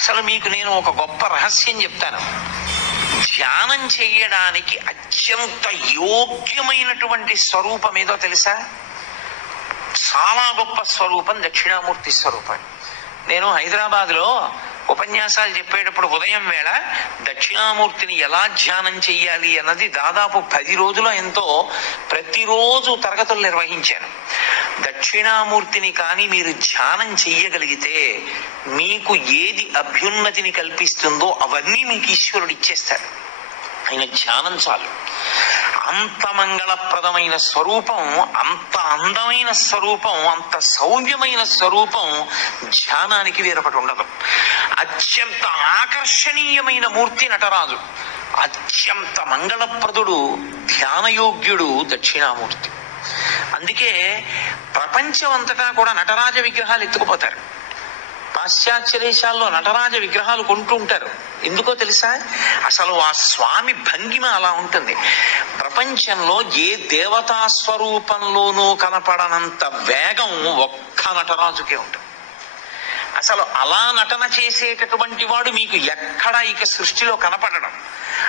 అసలు మీకు నేను ఒక గొప్ప రహస్యం చెప్తాను. ధ్యానం చేయడానికి అత్యంత యోగ్యమైనటువంటి స్వరూపం ఏదో తెలుసా? చాలా గొప్ప స్వరూపం దక్షిణామూర్తి స్వరూపం నేను హైదరాబాద్లో ఉపన్యాసాలు చెప్పేటప్పుడు ఉదయం వేళ దక్షిణామూర్తిని ఎలా ధ్యానం చెయ్యాలి అన్నది దాదాపు పది రోజుల ఎంతో ప్రతిరోజు తరగతులు నిర్వహించాను. దక్షిణామూర్తిని కానీ మీరు ధ్యానం చెయ్యగలిగితే మీకు ఏది అభ్యున్నతిని కల్పిస్తుందో అవన్నీ మీకు ఈశ్వరుడు ఇచ్చేస్తాడు. ఆయన ధ్యానం చాలు. అంత మంగళప్రదమైన స్వరూపం అంత అందమైన స్వరూపం అంత సౌమ్యమైన స్వరూపం ధ్యానానికి వేరొకటి ఉండదు. అత్యంత ఆకర్షణీయమైన మూర్తి నటరాజు అత్యంత మంగళప్రదుడు ధ్యానయోగ్యుడు దక్షిణామూర్తి. అందుకే ప్రపంచం అంతటా కూడా నటరాజ విగ్రహాలు ఎత్తుకుపోతారు. పాశ్చాత్య దేశాల్లో నటరాజ విగ్రహాలు కొంటూ ఉంటారు. ఎందుకో తెలుసా? అసలు ఆ స్వామి భంగిమ అలా ఉంటుంది. ప్రపంచంలో ఏ దేవతా స్వరూపంలోనూ కనపడనంత వేగం ఒక్క నటరాజుకే ఉంటుంది. అసలు అలా నటన చేసేటటువంటి వాడు మీకు ఎక్కడ ఇక సృష్టిలో కనపడడం.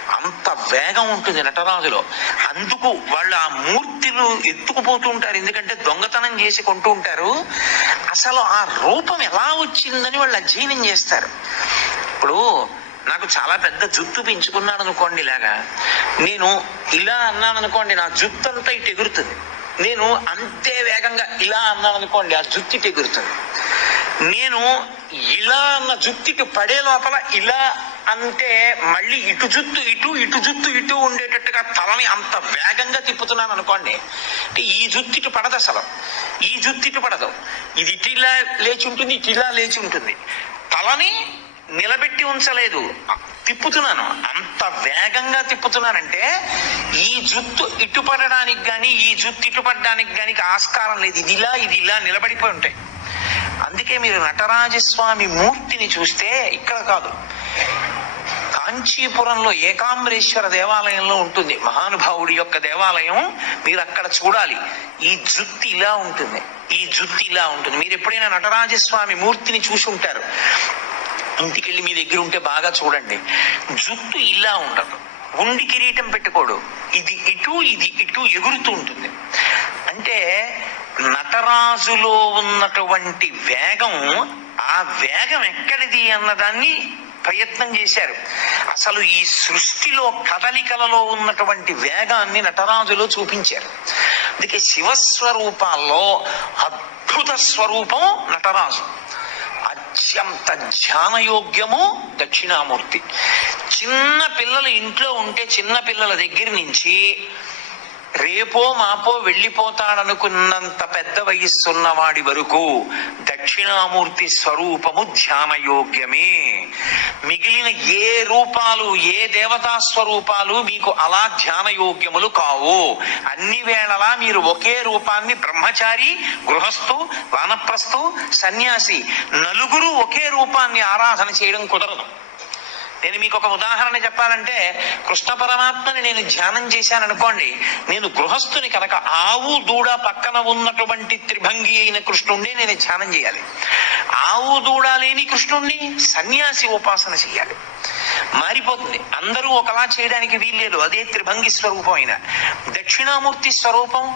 అంత వేగం ఉంటుంది నటరాజులో. అందుకు వాళ్ళు ఆ మూర్తిలు ఎత్తుకుపోతూ ఉంటారు. ఎందుకంటే దొంగతనం చేసి కొంటూ ఉంటారు. అసలు ఆ రూపం ఎలా వచ్చిందని వాళ్ళు అధ్యయనం చేస్తారు. ఇప్పుడు నాకు చాలా పెద్ద జుత్తు పెంచుకున్నాను అనుకోండి ఇలాగా. నేను ఇలా అన్నాను అనుకోండి నా జుత్తు అంతా ఇటు ఎగురుతుంది. నేను అంతే వేగంగా ఇలా అన్నాను అనుకోండి ఆ జుత్తు ఇటు ఎగురుతుంది. నేను ఇలా అన్న జుత్తికి పడే లోపల ఇలా అంటే మళ్ళీ ఇటు జుత్తు ఇటు ఇటు జుత్తు ఇటు ఉండేటట్టుగా తలని అంత వేగంగా తిప్పుతున్నాను అనుకోండి అంటే ఈ జుత్తికి పడదు అసలు. ఈ జుత్తికి పడదు. ఇది ఇటు లేచి ఉంటుంది ఇటీలా లేచి ఉంటుంది. తలని నిలబెట్టి ఉంచలేదు. తిప్పుతున్నాను. అంత వేగంగా తిప్పుతున్నానంటే ఈ జుత్తు ఇటు పడడానికి కానీ ఈ జుత్తు ఇటు పడడానికి కానీ ఆస్కారం లేదు. ఇది ఇలా ఇది ఇలా నిలబడిపోయి ఉంటాయి. అందుకే మీరు నటరాజస్వామి మూర్తిని చూస్తే ఇక్కడ కాదు. కాంచీపురంలో ఏకాంబరేశ్వర దేవాలయంలో ఉంటుంది. మహానుభావుడి యొక్క దేవాలయం మీరు అక్కడ చూడాలి. ఈ జుత్తి ఇలా ఉంటుంది. ఈ జుత్తి ఇలా ఉంటుంది. మీరు ఎప్పుడైనా నటరాజస్వామి మూర్తిని చూసి ఉంటారు? ఇంటికెళ్ళి మీ దగ్గర ఉంటే బాగా చూడండి. జుత్తు ఇలా ఉండదు. ఉండి కిరీటం పెట్టుకోడు. ఇది ఇటు ఇది ఇటు ఎగురుతూ ఉంటుంది. అంటే నటరాజులో ఉన్నటువంటి వేగం ఆ వేగం ఎక్కడిది అన్నదాన్ని ప్రయత్నం చేశారు. అసలు ఈ సృష్టిలో కదలికలలో ఉన్నటువంటి వేగాన్ని నటరాజులో చూపించారు. అందుకే శివస్వరూపాల్లో అద్భుత స్వరూపం నటరాజు. అత్యంత ధ్యానయోగ్యము దక్షిణామూర్తి. చిన్న పిల్లలు ఇంట్లో ఉంటే చిన్న పిల్లల దగ్గర నుంచి రేపో మాపో వెళ్ళిపోతాడనుకున్నంత పెద్ద వయస్సున్నవాడి వరకు దక్షిణామూర్తి స్వరూపము ధ్యానయోగ్యమే. మిగిలిన ఏ రూపాలు ఏ దేవతా స్వరూపాలు మీకు అలా ధ్యానయోగ్యములు కావు. అన్ని వేళలా మీరు ఒకే రూపాన్ని బ్రహ్మచారి గృహస్థు వానప్రస్థు సన్యాసి నలుగురు ఒకే రూపాన్ని ఆరాధన చేయడం కుదరదు. నేను మీకు ఒక ఉదాహరణ చెప్పాలంటే కృష్ణ పరమాత్మని నేను ధ్యానం చేశాను అనుకోండి నేను గృహస్థుని కనుక ఆవు దూడ పక్కన ఉన్నటువంటి త్రిభంగి అయిన కృష్ణుణ్ణి నేను ధ్యానం చేయాలి. ఆవు దూడ లేని కృష్ణుణ్ణి సన్యాసి ఉపాసన చేయాలి. మారిపోతుంది. అందరూ ఒకలా చేయడానికి వీల్లేదు అదే త్రిభంగి స్వరూపం అయిన. దక్షిణామూర్తి స్వరూపం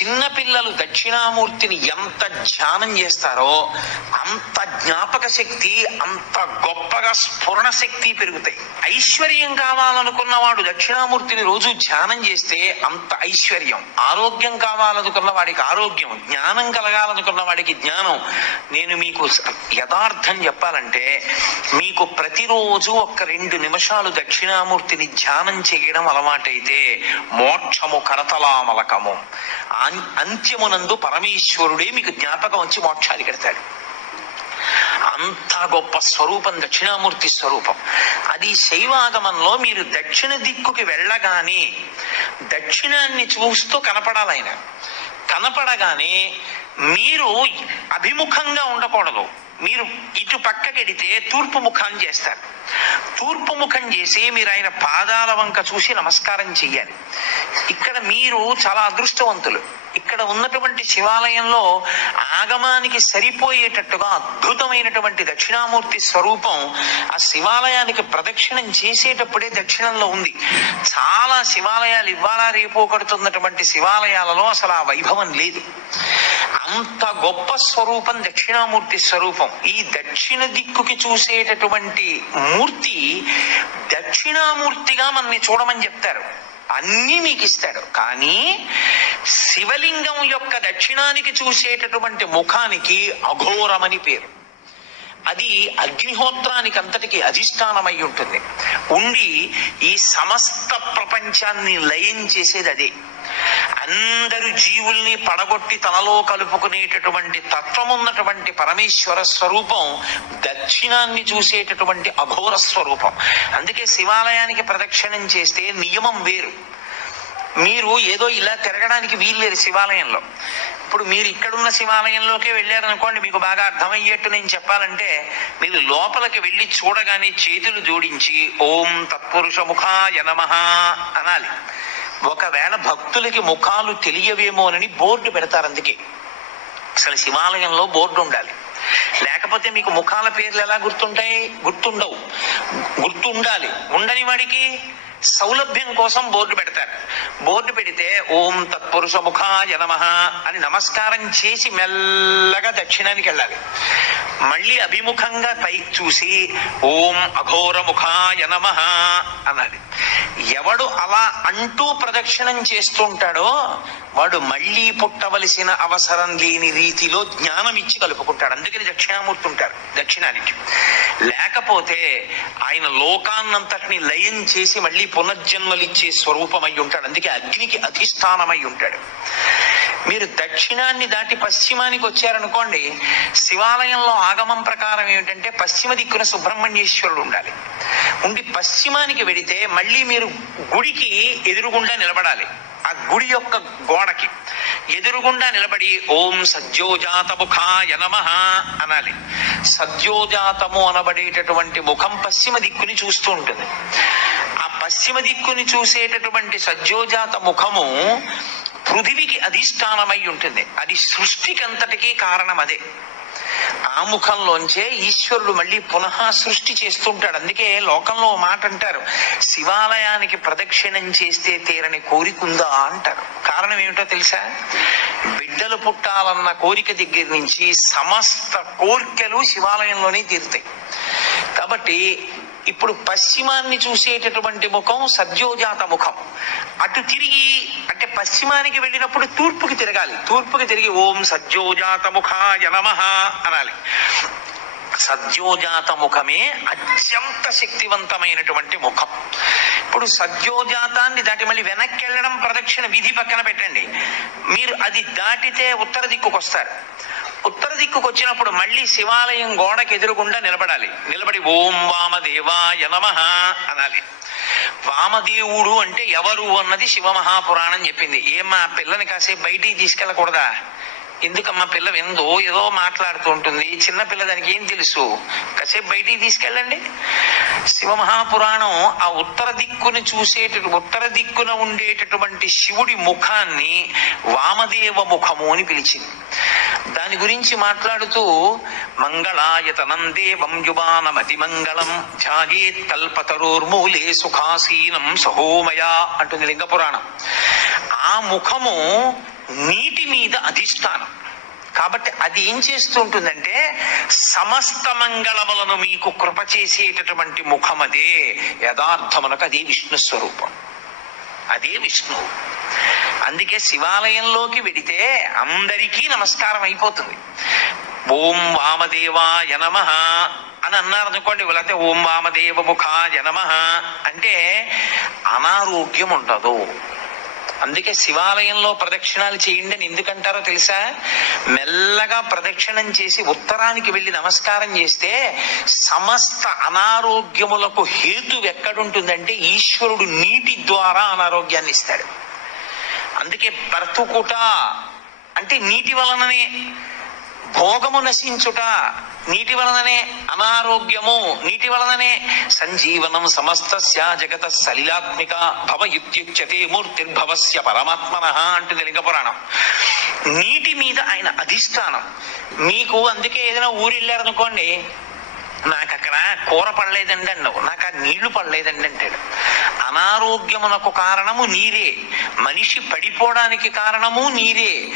చిన్న పిల్లలు దక్షిణామూర్తిని ఎంత ధ్యానం చేస్తారో అంత జ్ఞాపక శక్తి అంత గొప్పగా స్ఫురణ శక్తి పెరుగుతాయి. ఐశ్వర్యం కావాలనుకున్న వాడు దక్షిణామూర్తిని రోజు ధ్యానం చేస్తే అంత ఐశ్వర్యం. ఆరోగ్యం కావాలనుకున్న వాడికి ఆరోగ్యం జ్ఞానం కలగాలనుకున్న వాడికి జ్ఞానం. నేను మీకు యథార్థం చెప్పాలంటే మీకు ప్రతిరోజు ఒక్క రెండు రెండు నిమిషాలు దక్షిణామూర్తిని ధ్యానం చేయడం అలవాటైతే మోక్షము కరతలామలకము. అంత్యమునందు పరమేశ్వరుడే మీకు జ్ఞాపకం వచ్చి మోక్షాన్ని కడతాడు. అంత గొప్ప స్వరూపం దక్షిణామూర్తి స్వరూపం. అది శైవాగమంలో మీరు దక్షిణ దిక్కుకి వెళ్ళగానే దక్షిణాన్ని చూస్తూ కనపడాలి ఆయన. కనపడగానే మీరు అభిముఖంగా ఉండకూడదు. మీరు ఇటు పక్కకెడితే తూర్పు ముఖం చేస్తారు. తూర్పు ముఖం చేసి మీరు ఆయన పాదాల వంక చూసి నమస్కారం చెయ్యాలి. ఇక్కడ మీరు చాలా అదృష్టవంతులు. ఇక్కడ ఉన్నటువంటి శివాలయంలో ఆగమానికి సరిపోయేటట్టుగా అద్భుతమైనటువంటి దక్షిణామూర్తి స్వరూపం ఆ శివాలయానికి ప్రదక్షిణం చేసేటప్పుడే దక్షిణంలో ఉంది. చాలా శివాలయాలు ఇవ్వాలా రేపు కడుతున్నటువంటి శివాలయాలలో అసలు ఆ వైభవం లేదు. అంత గొప్ప స్వరూపం దక్షిణామూర్తి స్వరూపం. ఈ దక్షిణ దిక్కుకి చూసేటటువంటి మూర్తి దక్షిణామూర్తిగా మనని చూడమని చెప్తారు. అన్నీ మీకు ఇస్తాడు కానీ శివలింగం యొక్క దక్షిణానికి చూసేటటువంటి ముఖానికి అఘోరమని పేరు. అది అగ్నిహోత్రానికి అంతటికి అధిష్టానమై ఉంటుంది. ఉండి ఈ సమస్త ప్రపంచాన్ని లయం చేసేది అదే. అందరు జీవుల్ని పడగొట్టి తనలో కలుపుకునేటటువంటి తత్వం ఉన్నటువంటి పరమేశ్వర స్వరూపం దక్షిణాన్ని చూసేటటువంటి అఘోర స్వరూపం. అందుకే శివాలయానికి ప్రదక్షిణం చేస్తే నియమం వేరు. మీరు ఏదో ఇలా తిరగడానికి వీల్లేదు శివాలయంలో. ఇప్పుడు మీరు ఇక్కడున్న శివాలయంలోకే వెళ్ళారనుకోండి మీకు బాగా అర్థమయ్యేట్టు నేను చెప్పాలంటే మీరు లోపలికి వెళ్ళి చూడగానే చేతులు జోడించి ఓం తత్పురుష ముఖాయ అనాలి. ఒకవేళ భక్తులకి ముఖాలు తెలియవేమోనని బోర్డు పెడతారు అందుకే. అసలు శివాలయంలో బోర్డు ఉండాలి. లేకపోతే మీకు ముఖాల పేర్లు ఎలా గుర్తుంటాయి? గుర్తుండవు. గుర్తుండాలి. ఉండని వాడికి సౌలభ్యం కోసం బోర్డు పెడతారు. బోర్డు పెడితే ఓం తత్పురుష ముఖాయ నమ అని నమస్కారం చేసి మెల్లగా దక్షిణానికి వెళ్ళాలి. మళ్ళీ అభిముఖంగా పై చూసి ఓం అఘోర ముఖాయ నమః ఎవడు అలా అంటూ ప్రదక్షిణం చేస్తుంటాడో వాడు మళ్ళీ పుట్టవలసిన అవసరం లేని రీతిలో జ్ఞానం ఇచ్చి కలుపుకుంటాడు. అందుకని దక్షిణామూర్తి ఉంటారు దక్షిణానికి. లేకపోతే ఆయన లోకాన్నంతటిని లయం చేసి మళ్ళీ పునర్జన్మలిచ్చే స్వరూపమై ఉంటాడు. అందుకే అగ్నికి అధిష్టానమై ఉంటాడు. మీరు దక్షిణాన్ని దాటి పశ్చిమానికి వచ్చారనుకోండి శివాలయంలో ఆగమం ప్రకారం ఏమిటంటే పశ్చిమ దిక్కున సుబ్రహ్మణ్యేశ్వరుడు ఉండాలి. ఉండి పశ్చిమానికి వెడితే మళ్ళీ మీరు గుడికి ఎదురుగుండా నిలబడాలి. ఆ గుడి యొక్క గోడకి. ఎదురుగుండా నిలబడి ఓం సద్యోజాత ముఖాయ నమ అనాలి. సద్యోజాతము అనబడేటటువంటి ముఖం పశ్చిమ దిక్కుని చూస్తూ ఉంటుంది. ఆ పశ్చిమ దిక్కుని చూసేటటువంటి సద్యోజాత ముఖము పృథివికి అధిష్టానమై ఉంటుంది. అది సృష్టికి అంతటికీ కారణం అదే. ఆ ముఖంలోంచే ఈశ్వరుడు మళ్ళీ పునః సృష్టి చేస్తుంటాడు. అందుకే లోకంలో మాట అంటారు. శివాలయానికి ప్రదక్షిణం చేస్తే తీరని కోరికుందా అంటారు. కారణం ఏమిటో తెలుసా? బిడ్డలు పుట్టాలన్న కోరిక దగ్గర నుంచి సమస్త కోరికలు శివాలయంలోనే తీరుతాయి. కాబట్టి ఇప్పుడు పశ్చిమాన్ని చూసేటటువంటి ముఖం సద్యోజాత ముఖం. అటు తిరిగి అంటే పశ్చిమానికి వెళ్ళినప్పుడు తూర్పుకి తిరగాలి. తూర్పుకి తిరిగి ఓం సద్యోజాత ముఖాయ నమః అనాలి. సద్యోజాత ముఖమే అత్యంత శక్తివంతమైనటువంటి ముఖం. ఇప్పుడు సద్యోజాతాన్ని దాటి మళ్ళీ వెనక్కి వెళ్ళడం ప్రదక్షిణ విధి పక్కన పెట్టండి. మీరు అది దాటితే ఉత్తర దిక్కుకు వస్తారు ఉత్తర దిక్కుకు వచ్చినప్పుడు మళ్ళీ శివాలయం గోడకి ఎదురుగుండా నిలబడాలి. నిలబడి ఓం వామదేవాయ నమ అనాలి. వామదేవుడు అంటే ఎవరు అన్నది శివ మహాపురాణం చెప్పింది. ఏమ్మా పిల్లని కాసేపు బయటికి తీసుకెళ్ళకూడదా? ఎందుకమ్మా పిల్ల ఎందో ఏదో మాట్లాడుతూ ఉంటుంది చిన్న పిల్ల దానికి ఏం తెలుసు? కాసేపు బయటికి తీసుకెళ్ళండి. శివ మహాపురాణం ఆ ఉత్తర దిక్కుని చూసేట ఉత్తర దిక్కున ఉండేటటువంటి శివుడి ముఖాన్ని వామదేవ ముఖము అని పిలిచింది. దాని గురించి మాట్లాడుతూ మంగళాయతనం దేవం యువానమతి మంగళం ధ్యాయేత్ కల్పతరోర్మూలే సుఖాసీనం సహోమయ అంటుంది లింగపురాణం. ఆ ముఖము నీటి మీద అధిష్టానం. కాబట్టి అది ఏం చేస్తుంటుందంటే సమస్త మంగళములను మీకు కృప చేసేటటువంటి ముఖం అదే యథార్థమునకు అదే విష్ణు స్వరూపం. అదే విష్ణువు. అందుకే శివాలయంలోకి వెడితే అందరికీ నమస్కారం అయిపోతుంది. ఓం వామదేవాయ నమ అని అన్నారు అనుకోండి లేకపోతే ఓం వామదేవ ముఖాయ నమ అంటే అనారోగ్యం ఉండదు. అందుకే శివాలయంలో ప్రదక్షిణాలు చేయండి అని ఎందుకంటారో తెలుసా? మెల్లగా ప్రదక్షిణం చేసి ఉత్తరానికి వెళ్ళి నమస్కారం చేస్తే సమస్త అనారోగ్యములకు హేతు ఎక్కడుంటుందంటే ఈశ్వరుడు నీటి ద్వారా అనారోగ్యాన్ని ఇస్తాడు. అందుకే బ్రతుకుట అంటే నీటి వలననే భోగము నశించుట నీటి వలననే అనారోగ్యము నీటి వలననే సంజీవనం సమస్త జగత సలిలాత్మిక భవ యుత్యుచ్యతే మూర్తిర్భవస్య పరమాత్మన అంటుంది లింగపురాణం నీటి మీద ఆయన అధిష్టానం. మీకు అందుకే ఏదైనా ఊరు వెళ్ళారనుకోండి నాకు అక్కడ కూర పడలేదండి అన్నావు. నాకు ఆ నీళ్ళు పడలేదండి అంటాడు. అనారోగ్యమునకు కారణము నీరే. మనిషి పడిపోవడానికి కారణము నీరే.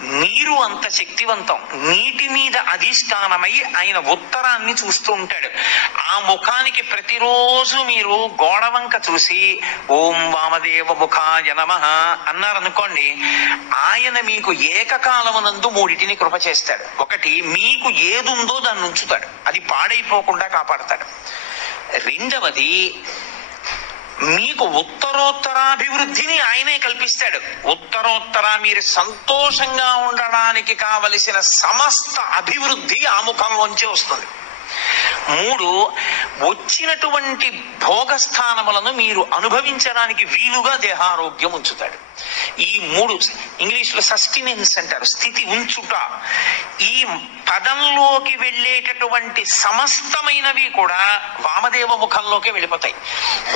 నీరు అంత శక్తివంతం. నీటి మీద అధిష్టానమై ఆయన ఉత్తరాన్ని చూస్తూ ఉంటాడు. ఆ ముఖానికి ప్రతిరోజు మీరు గోడవంక చూసి ఓం వామదేవ ముఖాయ నమ అన్నారనుకోండి ఆయన మీకు ఏకకాలమునందు మూడిటిని కృప చేస్తాడు. ఒకటి మీకు ఏదుందో దాన్ని ఉంచుతాడు. అది పాడైపోకుండా కాపాడతాడు. రెండవది మీకు ఉత్తరోత్తరాభివృద్ధిని ఆయనే కల్పిస్తాడు. ఉత్తరోత్తర మీరు సంతోషంగా ఉండడానికి కావలసిన సమస్త అభివృద్ధి ఆ ముఖంలోంచి వస్తుంది. మూడు వచ్చినటువంటి భోగస్థానములను మీరు అనుభవించడానికి వీలుగా దేహారోగ్యం ఉంచుతాడు. ఈ మూడు ఇంగ్లీష్లో సస్టినెన్స్ అంటారు స్థితి ఉంచుట. ఈ పదంలోకి వెళ్ళేటటువంటి సమస్తమైనవి కూడా వామదేవ ముఖంలోకి వెళ్ళిపోతాయి.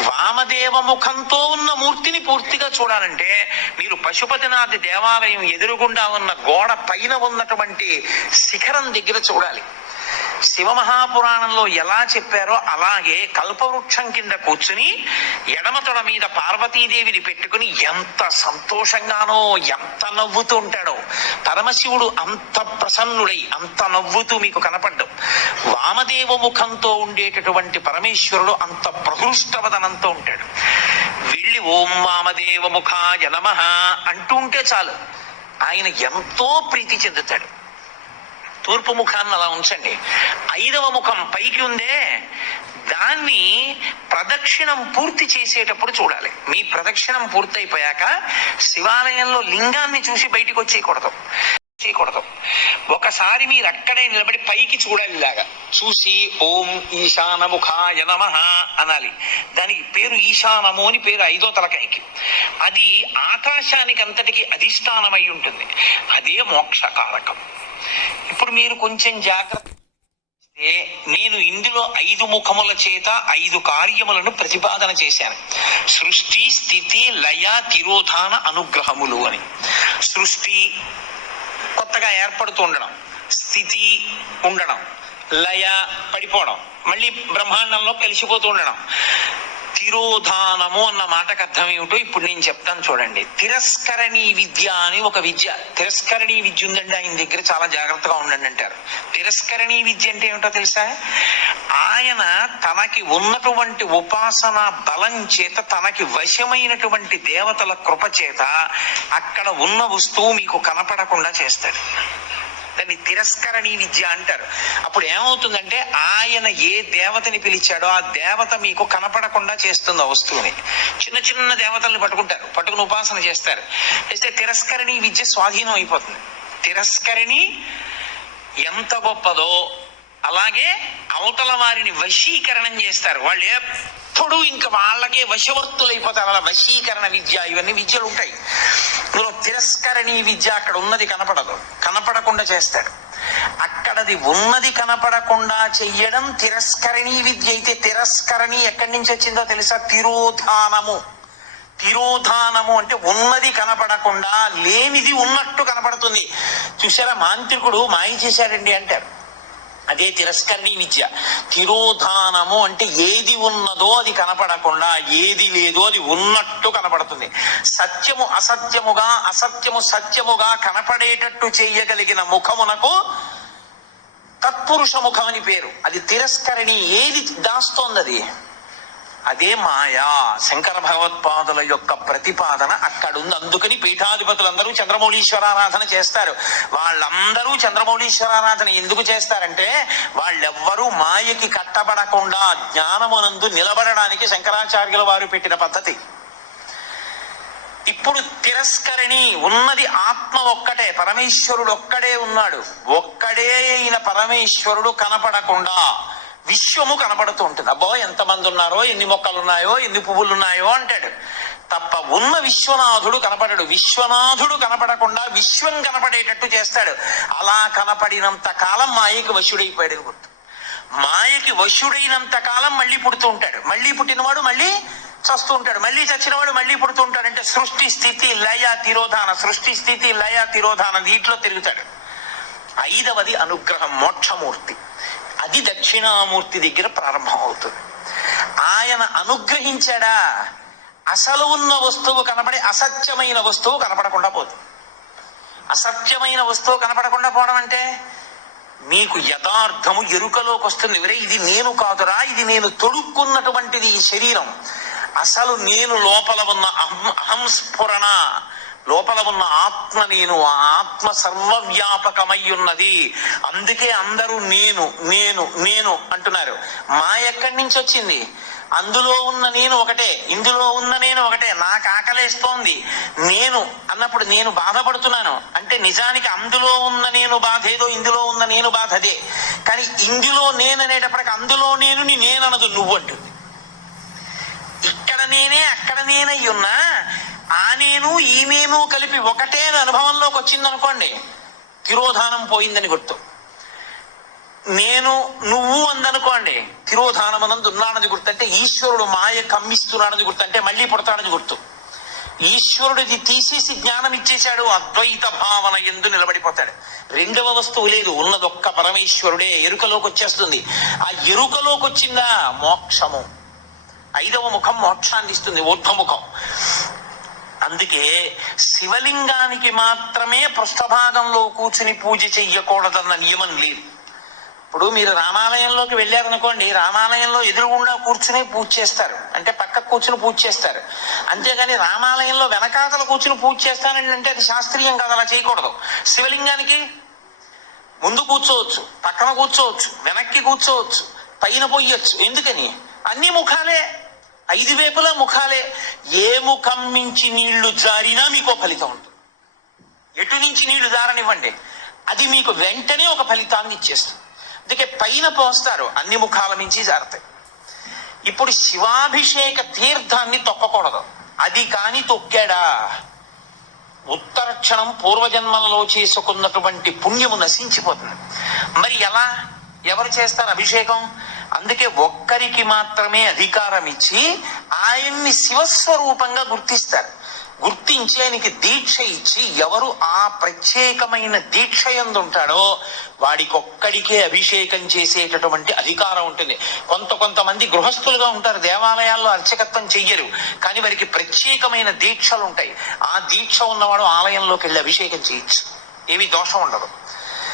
వామదేవ ముఖంతో ఉన్న మూర్తిని పూర్తిగా చూడాలంటే మీరు పశుపతినాథ్ దేవాలయం ఎదురుగుండా ఉన్న గోడ పైన ఉన్నటువంటి శిఖరం దగ్గర చూడాలి. శివమహాపురాణంలో ఎలా చెప్పారో అలాగే కల్పవృక్షం కింద కూర్చుని ఎడమ తొడ మీద పార్వతీదేవిని పెట్టుకుని ఎంత సంతోషంగానో ఎంత నవ్వుతూ ఉంటాడో. పరమశివుడు అంత ప్రసన్నుడై అంత నవ్వుతూ మీకు కనపడ్డం. వామదేవ ముఖంతో ఉండేటటువంటి పరమేశ్వరుడు అంత ప్రహృష్టవదనంతో ఉంటాడు. వెళ్ళి ఓం వామదేవ ముఖాయ నమః అంటూ ఉంటే చాలు. ఆయన ఎంతో ప్రీతి చెందుతాడు. తూర్పు ముఖాన్ని అలా ఉంచండి. ఐదవ ముఖం పైకి ఉందే దాన్ని ప్రదక్షిణం పూర్తి చేసేటప్పుడు చూడాలి. మీ ప్రదక్షిణం పూర్తయిపోయాక శివాలయంలో లింగాన్ని చూసి బయటికి వచ్చేయకూడదు. చేయకూడదు ఒకసారి మీరు అక్కడే నిలబడి పైకి చూడాలి ఇలాగా. చూసి ఓం ఈశానముఖాయ నమ అనాలి. దానికి పేరు ఈశానము అని పేరు ఐదో తలకాయకి. అది ఆకాశానికి అంతటికి అధిష్టానమై ఉంటుంది. అదే మోక్షకారకం. ఇప్పుడు మీరు కొంచెం జాగ్రత్త నేను ఇందులో ఐదు ముఖముల చేత ఐదు కార్యములను ప్రతిపాదన చేశాను. సృష్టి స్థితి లయ తిరోధాన అనుగ్రహములు అని. సృష్టి కొత్తగా ఏర్పడుతూ ఉండడం స్థితి ఉండడం లయ పడిపోవడం మళ్ళీ బ్రహ్మాండంలో కలిసిపోతూ ఉండడం. తిరోధానము అన్న మాటకు అర్థం ఏమిటో ఇప్పుడు నేను చెప్తాను చూడండి. తిరస్కరణీ విద్య అని ఒక విద్య. తిరస్కరణీ విద్య ఉందండి ఆయన దగ్గర చాలా జాగ్రత్తగా ఉండండి అంటారు. తిరస్కరణీ విద్య అంటే ఏమిటో తెలుసా? ఆయన తనకి ఉన్నటువంటి ఉపాసన బలం చేత తనకి వశమైనటువంటి దేవతల కృప చేత అక్కడ ఉన్న వస్తువు మీకు కనపడకుండా చేస్తాడు. దాన్ని తిరస్కరణీ విద్య అంటారు. అప్పుడు ఏమవుతుందంటే ఆయన ఏ దేవతని పిలిచాడో ఆ దేవత మీకు కనపడకుండా చేస్తుంది ఆ వస్తువుని. చిన్న చిన్న దేవతల్ని పట్టుకుంటారు. పట్టుకుని ఉపాసన చేస్తారు. చేస్తే తిరస్కరణీ విద్య స్వాధీనం అయిపోతుంది. తిరస్కరణి ఎంత గొప్పదో అలాగే అవతల వారిని వశీకరణం చేస్తారు. వాళ్ళు ఎప్పుడు ఇంకా వాళ్ళకే వశవర్తులైపోతారు. అలా వశీకరణ విద్య ఇవన్నీ విద్యలు ఉంటాయి. ఇందులో తిరస్కరణీ విద్య అక్కడ ఉన్నది కనపడదు. కనపడకుండా చేస్తాడు. అక్కడది ఉన్నది కనపడకుండా చెయ్యడం తిరస్కరణీ విద్య అయితే తిరస్కరణి ఎక్కడి నుంచి వచ్చిందో తెలుసా? తిరోధానము. తిరోధానము అంటే ఉన్నది కనపడకుండా లేనిది ఉన్నట్టు కనపడుతుంది. చూసారా మాంత్రికుడు మాయ చేశాడండి అంటారు. అదే తిరస్కరణీ విద్య. తిరోధానము అంటే ఏది ఉన్నదో అది కనపడకుండా ఏది లేదో అది ఉన్నట్టు కనపడుతుంది. సత్యము అసత్యముగా అసత్యము సత్యముగా కనపడేటట్టు చేయగలిగిన ముఖమునకు తత్పురుష ముఖం అని పేరు. అది తిరస్కరణి. ఏది దాస్తోంది అది? అదే మాయా. శంకర భగవత్పాదుల యొక్క ప్రతిపాదన అక్కడుంది. అందుకని పీఠాధిపతులందరూ చంద్రమౌళీశ్వరారాధన చేస్తారు. వాళ్ళందరూ చంద్రమౌళీశ్వరారాధన ఎందుకు చేస్తారంటే వాళ్ళెవ్వరూ మాయకి కట్టబడకుండా జ్ఞానమునందు నిలబడడానికి శంకరాచార్యుల వారు పెట్టిన పద్ధతి. ఇప్పుడు తిరస్కరణి ఉన్నది ఆత్మ ఒక్కటే పరమేశ్వరుడు ఒక్కడే ఉన్నాడు. ఒక్కడే అయిన పరమేశ్వరుడు కనపడకుండా విశ్వము కనబడుతూ ఉంటుంది అబ్బో ఎంతమంది ఉన్నారో ఎన్ని మొక్కలు ఉన్నాయో ఎన్ని పువ్వులు ఉన్నాయో అంటాడు. తప్ప ఉన్న విశ్వనాథుడు కనపడడు. విశ్వనాథుడు కనపడకుండా విశ్వం కనపడేటట్టు చేస్తాడు. అలా కనపడినంత కాలం మాయకి వశుడైపోయాడు గుర్తు. మాయకి వశుడైనంత కాలం మళ్ళీ పుడుతూ ఉంటాడు. మళ్ళీ పుట్టినవాడు మళ్ళీ చస్తూ ఉంటాడు. మళ్ళీ చచ్చినవాడు మళ్ళీ పుడుతూ ఉంటాడు అంటే సృష్టి స్థితి లయ తిరోధాన. సృష్టి స్థితి లయ తిరోధాన దీంట్లో తిరుగుతాడు. ఐదవది అనుగ్రహం మోక్షమూర్తి. అది దక్షిణామూర్తి దగ్గర ప్రారంభం అవుతుంది ఆయన అనుగ్రహించాడా అసలు ఉన్న వస్తువు కనపడి అసత్యమైన వస్తువు కనపడకుండా పోతుంది. అసత్యమైన వస్తువు కనపడకుండా పోవడం అంటే మీకు యథార్థము ఎరుకలోకి వస్తుంది. ఎవరే ఇది నేను కాదురా ఇది నేను తొడుక్కున్నటువంటిది ఈ శరీరం. అసలు నేను లోపల ఉన్న అహం అహంస్ఫురణ లోపల ఉన్న ఆత్మ నేను ఆ ఆత్మ సర్వవ్యాపకమై ఉన్నది అందుకే అందరూ నేను నేను నేను అంటున్నారు. మా ఎక్కడి నుంచి వచ్చింది? అందులో ఉన్న నేను ఒకటే ఇందులో ఉన్న నేను ఒకటే. నాకు ఆకలేస్తోంది. నేను అన్నప్పుడు నేను బాధపడుతున్నాను. అంటే నిజానికి అందులో ఉన్న నేను బాధ ఏదో ఇందులో ఉన్న నేను బాధ అదే. కానీ ఇందులో నేను అనేటప్పటికి అందులో నేను నేననదు నువ్వు అంటుంది. ఇక్కడ నేనే అక్కడ నేనై ఆ నేను ఈ నేను కలిపి ఒకటే అని అనుభవంలోకి వచ్చిందనుకోండి తిరోధానం పోయిందని గుర్తు. నేను నువ్వు అందనుకోండి తిరోధానమనందు ఉన్నాడని గుర్తు. అంటే ఈశ్వరుడు మాయ కమ్మిస్తున్నాడని గుర్తు. అంటే మళ్ళీ పుడతాడని గుర్తు. ఈశ్వరుడిది తీసేసి జ్ఞానం ఇచ్చేశాడు అద్వైత భావన ఎందు నిలబడిపోతాడు. రెండవ వస్తువు లేదు ఉన్నదొక్క పరమేశ్వరుడే ఎరుకలోకి వచ్చేస్తుంది. ఆ ఎరుకలోకి వచ్చిందా మోక్షము. ఐదవ ముఖం మోక్షాన్ని ఇస్తుంది ఊర్ధ్వముఖం. అందుకే శివలింగానికి మాత్రమే పృష్ఠభాగంలో కూర్చుని పూజ చెయ్యకూడదన్న నియమం లేదు. ఇప్పుడు మీరు రామాలయంలోకి వెళ్ళారనుకోండి రామాలయంలో ఎదురుగుండా కూర్చుని పూజ చేస్తారు. అంటే పక్క కూర్చుని పూజ చేస్తారు. అంతేగాని రామాలయంలో వెనకాతల కూర్చుని పూజ చేస్తానండి అంటే అది శాస్త్రీయం కాదు అలా చేయకూడదు. శివలింగానికి ముందు కూర్చోవచ్చు పక్కన కూర్చోవచ్చు వెనక్కి కూర్చోవచ్చు పైన పొయ్యొచ్చు ఎందుకని? అన్ని ముఖాలే ఐదు వేపుల ముఖాలే. ఏ ముఖం మించి నీళ్ళు జారినా మీకు ఫలితం ఉంటుంది. ఎటు నుంచి నీళ్ళు జారనివ్వండి అది మీకు వెంటనే ఒక ఫలితాన్ని ఇచ్చేస్తుంది. అందుకే పైన పోస్తారు అన్ని ముఖాల నుంచి జారుతాయి. ఇప్పుడు శివాభిషేక తీర్థాన్ని తొక్కకూడదు. అది కాని తొక్కాడా? ఉత్తరక్షణం పూర్వజన్మలలో చేసుకున్నటువంటి పుణ్యము నశించిపోతుంది. మరి ఎలా? ఎవరు చేస్తారు అభిషేకం? అందుకే ఒక్కరికి మాత్రమే అధికారం ఇచ్చి ఆయన్ని శివస్వరూపంగా గుర్తిస్తారు. గుర్తించి ఆయనకి దీక్ష ఇచ్చి ఎవరు ఆ ప్రత్యేకమైన దీక్ష ఎందు ఉంటాడో వాడికి అభిషేకం చేసేటటువంటి అధికారం ఉంటుంది. కొంత కొంతమంది గృహస్థులుగా ఉంటారు దేవాలయాల్లో అర్చకత్వం చెయ్యరు కానీ వారికి ప్రత్యేకమైన దీక్షలు ఉంటాయి ఆ దీక్ష ఉన్నవాడు ఆలయంలోకి వెళ్ళి అభిషేకం చేయొచ్చు. ఏమి దోషం ఉండదు.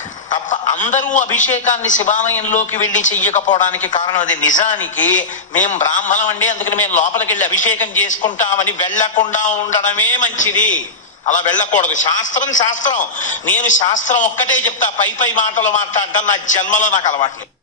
తప్ప అందరూ అభిషేకాన్ని శివాలయంలోకి వెళ్ళి చెయ్యకపోవడానికి కారణం అది నిజానికి మేం బ్రాహ్మణం అండి అందుకని మేము లోపలికి వెళ్ళి అభిషేకం చేసుకుంటామని వెళ్ళకుండా ఉండడమే మంచిది. అలా వెళ్ళకూడదు. శాస్త్రం శాస్త్రం. నేను శాస్త్రం ఒక్కటే చెప్తా. పై పై మాటలు మాట్లాడటం నా జన్మలో నాకు అలవాట్లేదు